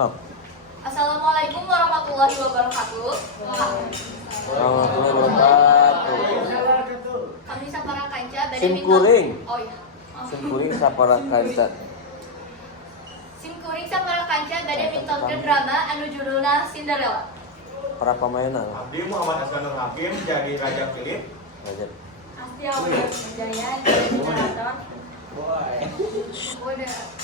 Hap. Assalamualaikum warahmatullahi wabarakatuh. Warahmatullahi wabarakatuh. Kami sapara kanca bade Simkuring. Oh iya. Simkuring sapara kanca. Simkuring sapara kanca bade mintokeun drama anu judulna Cinderella. Para pemainna. Abdi Muhammad Askanur Hakim jadi Raja Philip. Raja. Astia Wijaya jadi narator.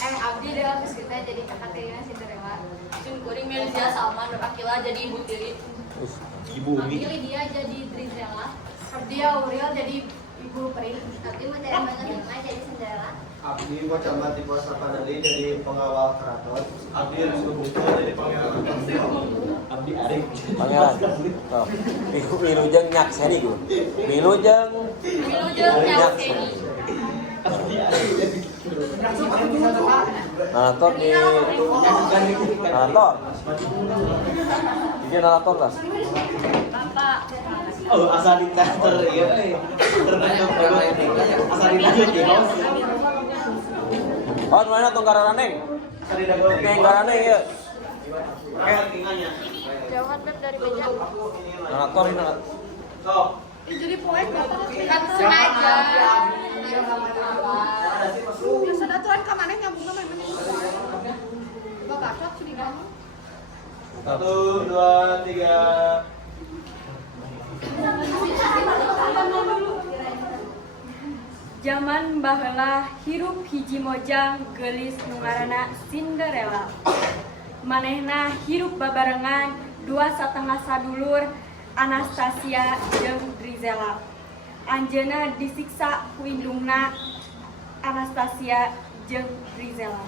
Abdi deh geus kita jadi kakak tirinya Cinderella. Simkuring Melizia Salman Rakila jadi Ibu Tiri. Ibu Abdi Lydia jadi Drizella. Abdi Aurel jadi Ibu Peri. Abdi Mutiara Manggala jadi Cinderella. Abdi Mocamat di Puasa Panali jadi pengawal keraton. Abdi Rizky Buto jadi pangeran. Abdi Arif Pangeran. Oh. Wilujeng nyak seri gua. Wilujeng Nyak Seni. narator di narator. Jadi narator lah. Bapak. Oh, asal diktator ya. Asal diktator. Oh, mana tuh garaneng? Oke, garaneng ya. Jauhan dari meja. Narator ini. Sok. Jadi poek kan sengaja. Ya sudah tuan ka maneh nyambungna mah meneh. Bapak cocok sudah kamu. 1, 2, 3. Zaman baheula hirup hiji mojang geulis nu ngaranna Cinderella. Manehna hirup babarengan 2,5 sadulur Anastasia jeung Drizella. Anjeunna disiksa ku indungna Anastasia jeung Drizella.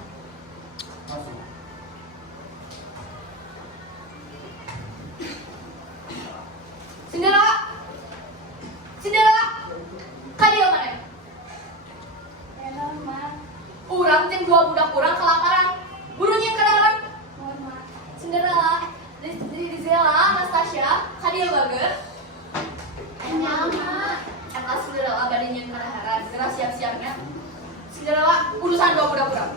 Cinderella. Cinderella. Kadieu maneh? Urang jeung dua budak urang kelaparan. Buru nyieun ka dalam. Cinderella, Drizella, Anastasia, kadieu bageus? Nyaman. Eta Cinderella bade nyieun ka daharan. Geura siap-siapnya. Cinderella urusan dua budak urang.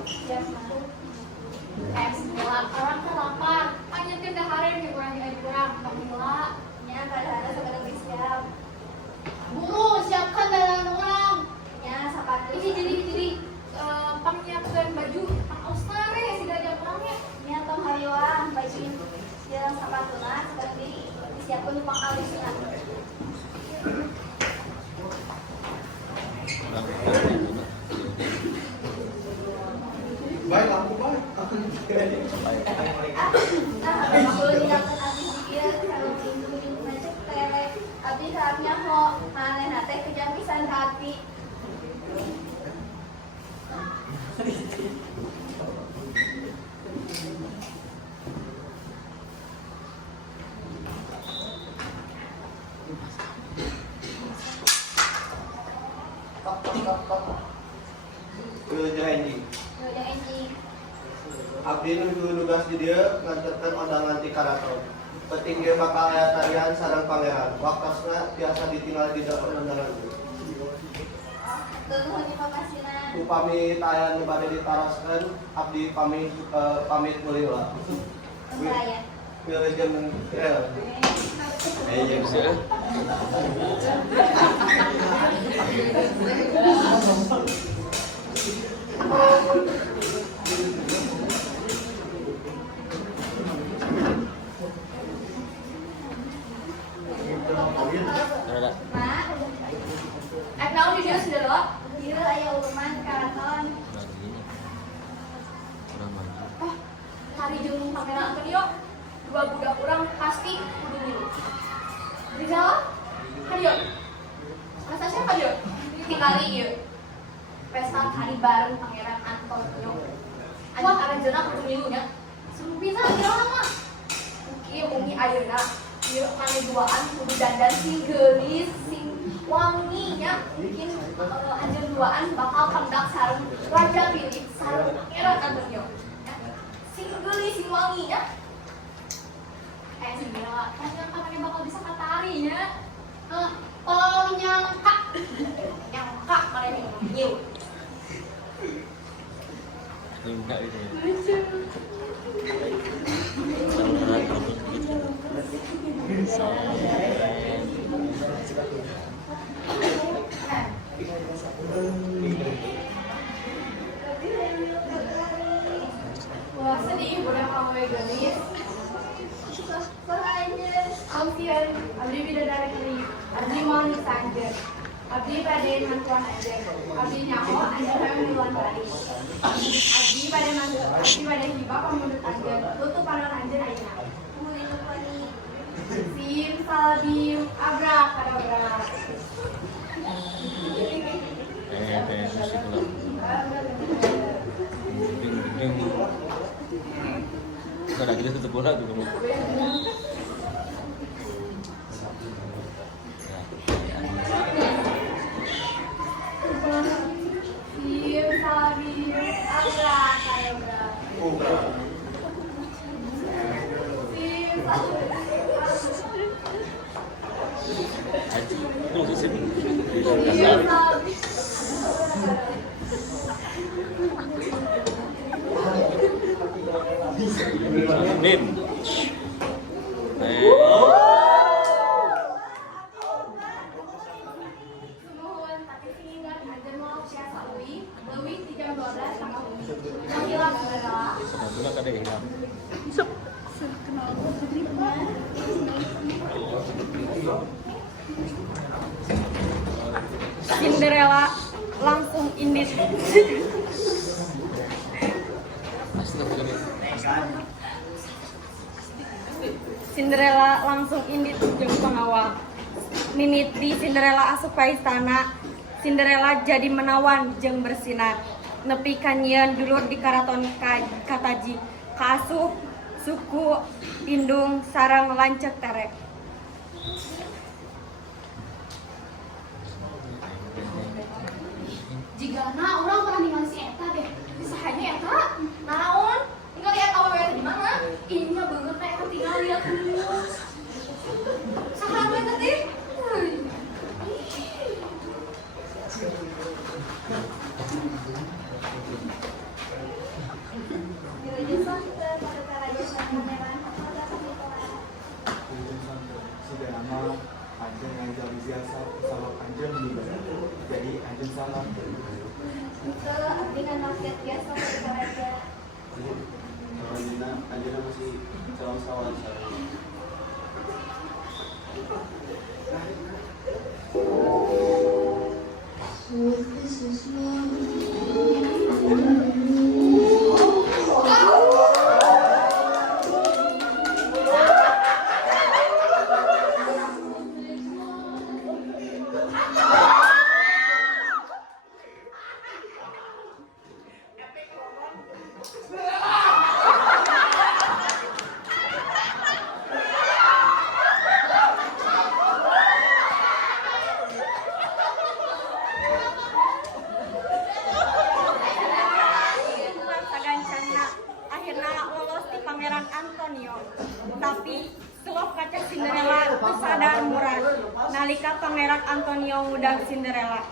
Cinderella, orang kan lapar. Panjatkeun dahareun jeung urang jeung adi urang. Kamila, nya ka dahareun sagala geus siap. Buru siapkan dahareun urang. Nya sapatu. Jadi panyiapkeun baju pang Australe si gajah urangnya. Nya tong haliwang baju silang sapatuna seperti disiapkeun pang alisna. Baik, aku baik. Abdi saatnya kok manehna teh kejam pisan hati. Abdi nu nugas di dieu nganterkeun undangan ti karaton. Penting dia bakal aya tarian sareng pangeran. Waktosna tiasa ditinggal di dalam undangan. Upami tayan nu bade ditaroskeun, abdi pamit meuli heula. Wilujeng rel. Jeung sia. Naon di dieu Cinderella? Dieu aya uruman karaton. Oh, hari jeung Pangeran Antonio, dua budak urang pasti kudu ngilu. Drizella? Kadieu? Anastasia kadieu? Tinggali ieu. Pesta hari bareng Pangeran Antonio. Anjing aranjeunna kudu ngilu nya. Suruh bisa kira mah. Ieu mungkin ayeuna ieu mane duaan kudu dandan sing geulis, sing wangi nya. Mungkin anjeun duaan bakal pendak sareng Raja Philip sareng Pangeran Antonio. Sing geulis, sing wangi nya. Cinderella, tanya bakal bisa katari nya. Tolong nyangka. Nyangka maneh nyiu. Enggak gitu ya. Lucu. Wah sedih, boleh kamu gelis. Soalnya, Alfian, abdi bidadari kali, abdi mau nisanjer, abdi pada mantuan aja, abdi nyaho, aja yang duluan tadi. Abdi pada hibah pemudut aja, tutup panon aja aja. Sim, salbium, abrakadabra. Musik lah. Kada kita tutup bola tuh kamu. Sim, salbium, abrakadabra. Sim, Haji. Tuh di sini. Nin. Semohon, tapi sehingga hajar mau siasa Lewi 312 sama Umi. Yang hilang adalah Sebetulnya kada hilang. Cinderella langsung indit. Cinderella langsung indit jeung pengawal. Mimiti Cinderella asup ka istana. Cinderella jadi menawan jeung bersinar. Nepi ka nyieun dulur di karaton Kataji. Kaasup suku Indung sareng Lancet Terek. jigana orang pernah ningali si Eta deh. Sahanya Eta, naon? Tinggal lihat awewe di mana? Ini mah beungeut na Eta tinggal lihat dulu. Saha Eta teh? Sudah lama Anjing yang jadi biasa salah Anjing jadi Anjing salah. Itu dengan rakyat biasa berkarya. Kalau Anjina masih calon sawan saya. Sagancana akhirnya lolos di pameran Antonio. Tapi selop kaca Cinderella teu sadar murad. Nalika pameran Antonio ngudang Cinderella.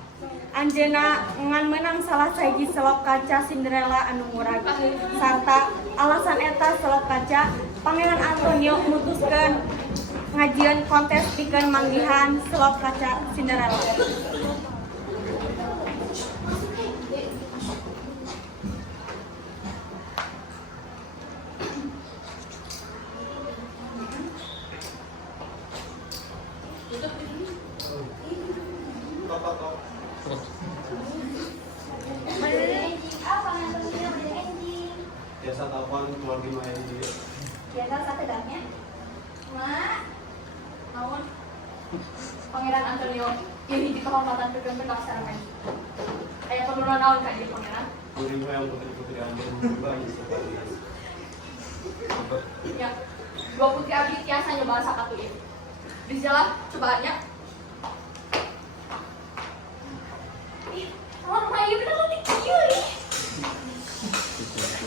Anjeuna ngan menang salah sahiji selop kaca Cinderella anu murad. Sarta alasan eta selop kaca Pangeran Antonio mutuskeun ngajieun kontes pikeun manggihan selop kaca Cinderella. Apa yang terjadi pada ending? Biasa telepon keluarga Maya juga. Biasa satu damnya. Mak, naon? Pangeran Antonio, yang hiji kehormatan berkembang secara main. Kayak penurunan naon kan dia pangeran? Kuring yang putri-putri Anjing berubah sekali. Ya, dua putri abdi tiasa nyoba sapatu ini. Bisa cobaannya. Ih, kalau Maya bener lebih cute ih.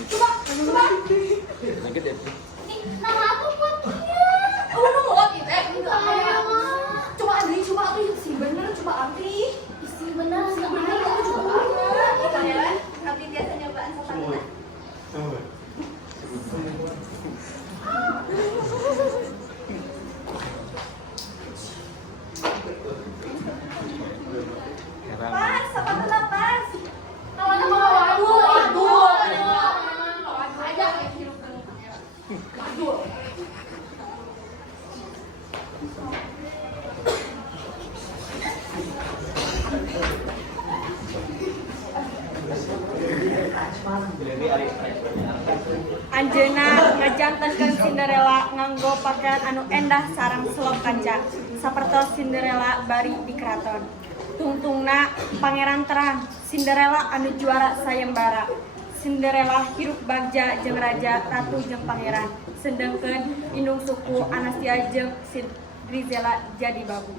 Coba. Sakit ya? Nih, nama aku Putria. Oh, nama waktu itu enggak kayak. Coba Andri, coba aku sih bener, coba Andri. Isi bener, sih bener, aku coba banget. Kita ya, abdi tiasa nyobaan sapatu. Semua. Heran. Pas, sepatu lepas. Kalau nama waduh, itu. Aja, Betul. Anjeuna ngajantenkeun Cinderella nganggo pakaian anu endah sareng selop kanca sapertos Cinderella bari di keraton. Tungtungna pangeran terang, Cinderella anu juara sayembara. Cinderella hirup bagja jeung raja, ratu jeung pangeran. Sedengkeun indung suku Anastasia jeung Cinderella jadi babu.